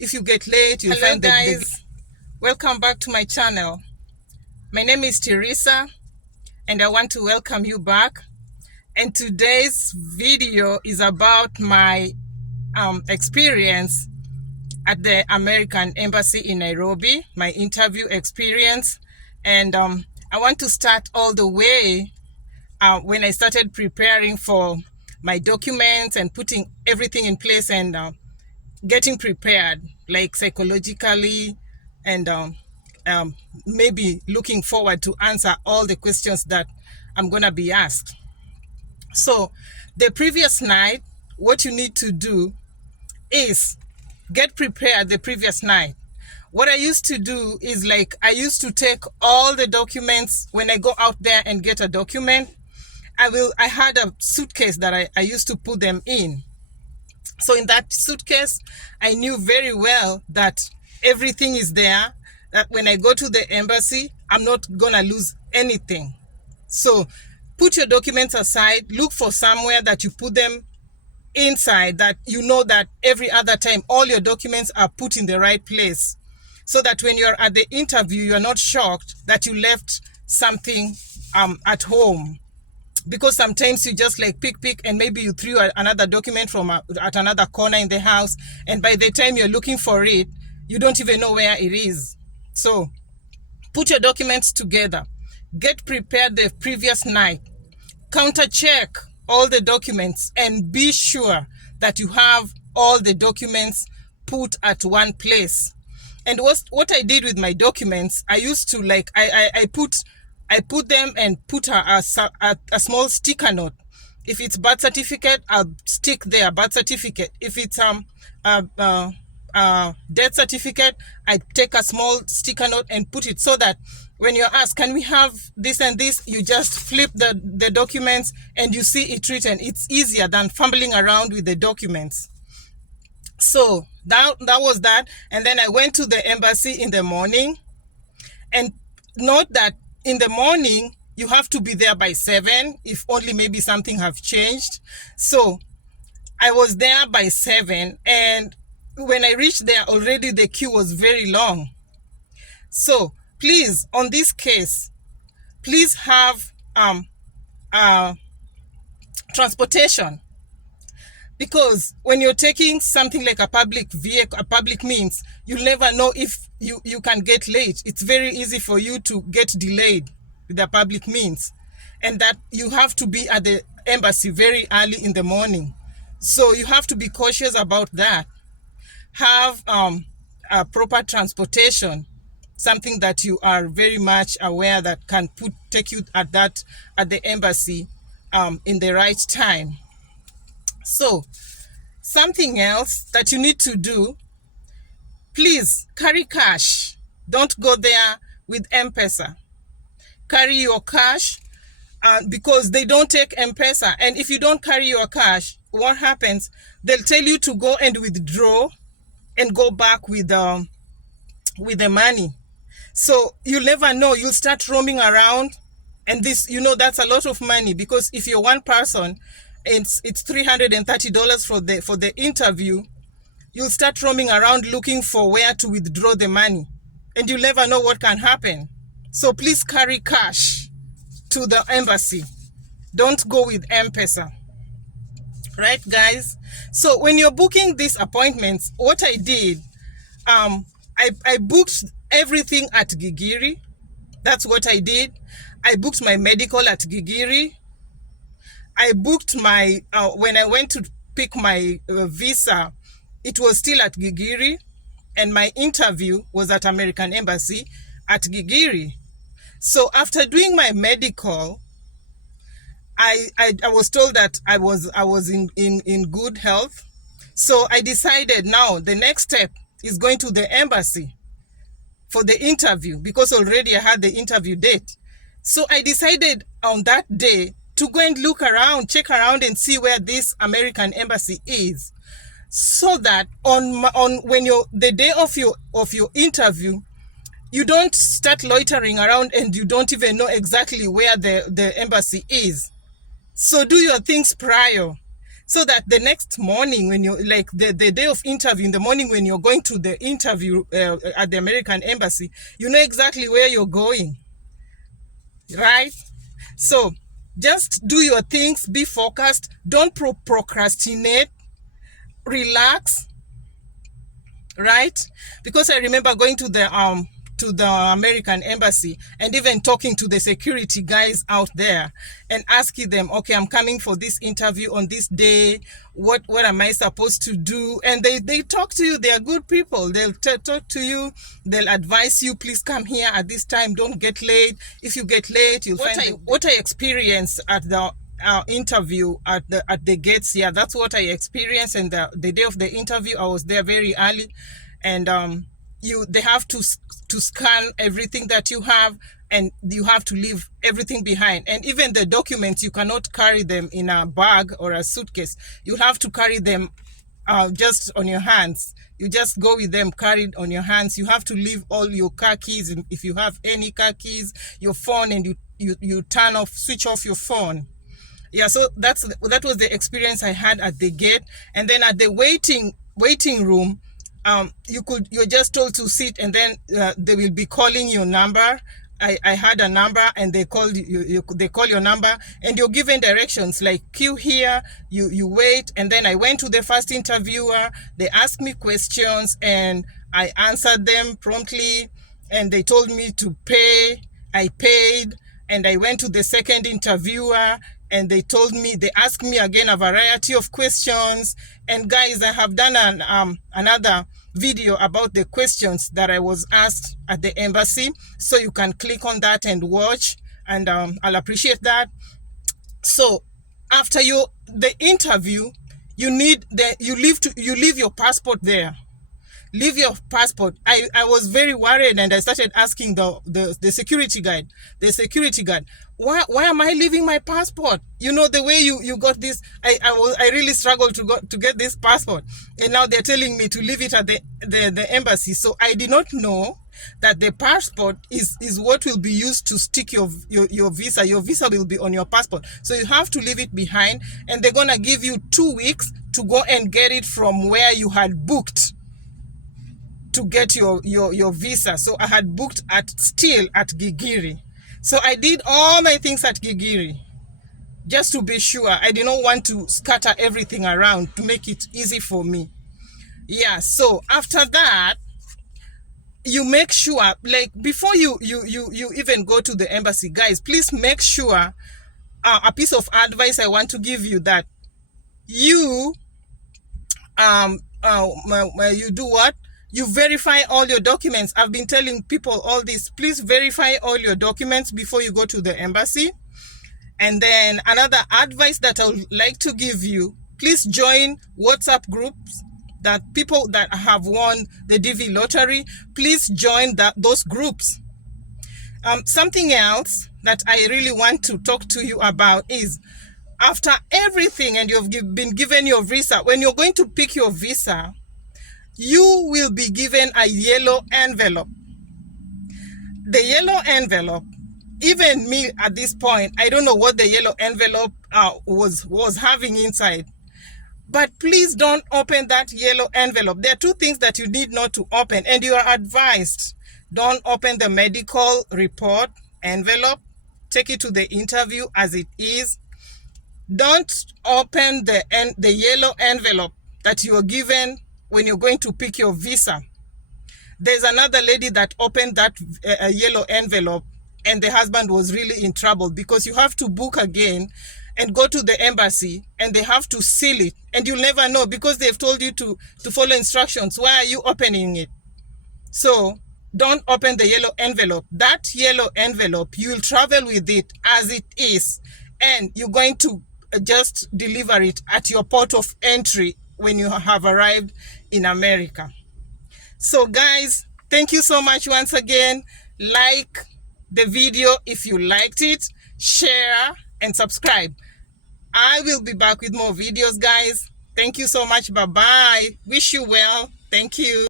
If you get late, you'll Hello find guys, welcome back to my channel. My name is Teresa and I want to welcome you back. And today's video is about my experience at the American Embassy in Nairobi, my interview experience. And I want to start all the way when I started preparing for my documents and putting everything in place and getting prepared, like psychologically, and maybe looking forward to answer all the questions that I'm going to be asked. So the previous night, what you need to do is get prepared the previous night. What I used to do is, like, I used to take all the documents when I go out there and get a document. I had a suitcase that I used to put them in. So in that suitcase, I knew very well that everything is there, that when I go to the embassy, I'm not gonna lose anything. So put your documents aside, look for somewhere that you put them inside, that you know that every other time all your documents are put in the right place, so that when you're at the interview, you're not shocked that you left something at home. Because sometimes you just like pick and maybe you threw another document from at another corner in the house, and by the time you're looking for it, you don't even know where it is. So put your documents together, get prepared the previous night, counter check all the documents, and be sure that you have all the documents put at one place. And what I did with my documents, I used to, like, I put them and put a small sticker note. If it's birth certificate, I'll stick there birth certificate. If it's death certificate, I take a small sticker note and put it, so that when you're asked, can we have this and this, you just flip the documents and you see it written. It's easier than fumbling around with the documents. So that was that. And then I went to the embassy in the morning. And note that in the morning, you have to be there by 7, if only maybe something have changed. So I was there by 7, and when I reached there, already the queue was very long. So please, on this case, please have transportation. Because when you're taking something like a public vehicle, a public means, you'll never know if you can get late. It's very easy for you to get delayed with the public means. And that you have to be at the embassy very early in the morning. So you have to be cautious about that. Have a proper transportation, something that you are very much aware that can take you at the embassy in the right time. So something else that you need to do, please carry cash. Don't go there with M-Pesa. Carry your cash because they don't take M-Pesa. And if you don't carry your cash, what happens? They'll tell you to go and withdraw and go back with the money. So you'll never know. You'll start roaming around, and this, that's a lot of money, because if you're one person, it's $330 for the interview. You'll start roaming around looking for where to withdraw the money, and you'll never know what can happen. So please carry cash to the embassy. Don't go with M-Pesa. Right, guys? So when you're booking these appointments, what I did, I booked everything at Gigiri. That's what I did. I booked my medical at Gigiri. I booked my, when I went to pick my visa, it was still at Gigiri, and my interview was at American Embassy at Gigiri. So after doing my medical, I was told that I was in good health. So I decided now the next step is going to the embassy for the interview, because already I had the interview date. So I decided on that day to go and look around, check around, and see where this American Embassy is, so that on when the day of your interview, you don't start loitering around and you don't even know exactly where the embassy is. So do your things prior. so that the next morning when you're like the day of interview, in the morning when you're going to the interview at the American embassy, you know exactly where you're going, right? So just do your things, be focused, don't procrastinate, relax, right? Because I remember going to the American embassy and even talking to the security guys out there and asking them, okay, I'm coming for this interview on this day, what am I supposed to do? And they talk to you. They are good people. They'll talk to you, they'll advise you, please come here at this time, don't get late. If you get late, you'll find what I experienced at the interview at the gates. Yeah, that's what I experienced. And the day of the interview, I was there very early, and they have to scan everything that you have, and you have to leave everything behind. And even the documents, you cannot carry them in a bag or a suitcase. You have to carry them just on your hands. You just go with them carried on your hands. You have to leave all your car keys, if you have any car keys, your phone, and you switch off your phone. Yeah, so that was the experience I had at the gate. And then at the waiting room, you're just told to sit, and then they will be calling your number. I had a number, and they call your number, and you're given directions like queue here, you wait. And then I went to the first interviewer. They asked me questions, and I answered them promptly, and they told me to pay. I paid, and I went to the second interviewer, and they asked me again a variety of questions. And guys, I have done another video about the questions that I was asked at the embassy, so you can click on that and watch, and I'll appreciate that. So after the interview, you leave your passport there. Leave your passport. I was very worried, and I started asking the security guard, why am I leaving my passport? You know, the way you got this, I really struggled to get this passport, and now they're telling me to leave it at the embassy. So I did not know that the passport is what will be used to stick your visa. Your visa will be on your passport, so you have to leave it behind, and they're gonna give you 2 weeks to go and get it from where you had booked to get your visa. So I had booked at Gigiri. So I did all my things at Gigiri just to be sure. I did not want to scatter everything around to make it easy for me. Yeah, so after that, you make sure, like before you even go to the embassy, guys, please make sure, a piece of advice I want to give you, that you do what? You verify all your documents. I've been telling people all this. Please verify all your documents before you go to the embassy. And then another advice that I would like to give you, please join WhatsApp groups that people that have won the DV lottery. Please join those groups. Something else that I really want to talk to you about is, after everything and you've been given your visa, when you're going to pick your visa, you will be given a yellow envelope. The yellow envelope, even me at this point, I don't know what the yellow envelope was having inside. But please don't open that yellow envelope. There are 2 things that you need not to open, and you are advised. Don't open the medical report envelope. Take it to the interview as it is. Don't open the yellow envelope that you are given when you're going to pick your visa. There's another lady that opened that yellow envelope, and the husband was really in trouble, because you have to book again and go to the embassy, and they have to seal it, and you'll never know, because they've told you to follow instructions. Why are you opening it? So don't open the yellow envelope. That yellow envelope, you will travel with it as it is, and you're going to just deliver it at your port of entry when you have arrived in America. So guys, thank you so much once again. Like the video if you liked it, share and subscribe. I will be back with more videos, guys. Thank you so much. Bye bye. Wish you well. Thank you.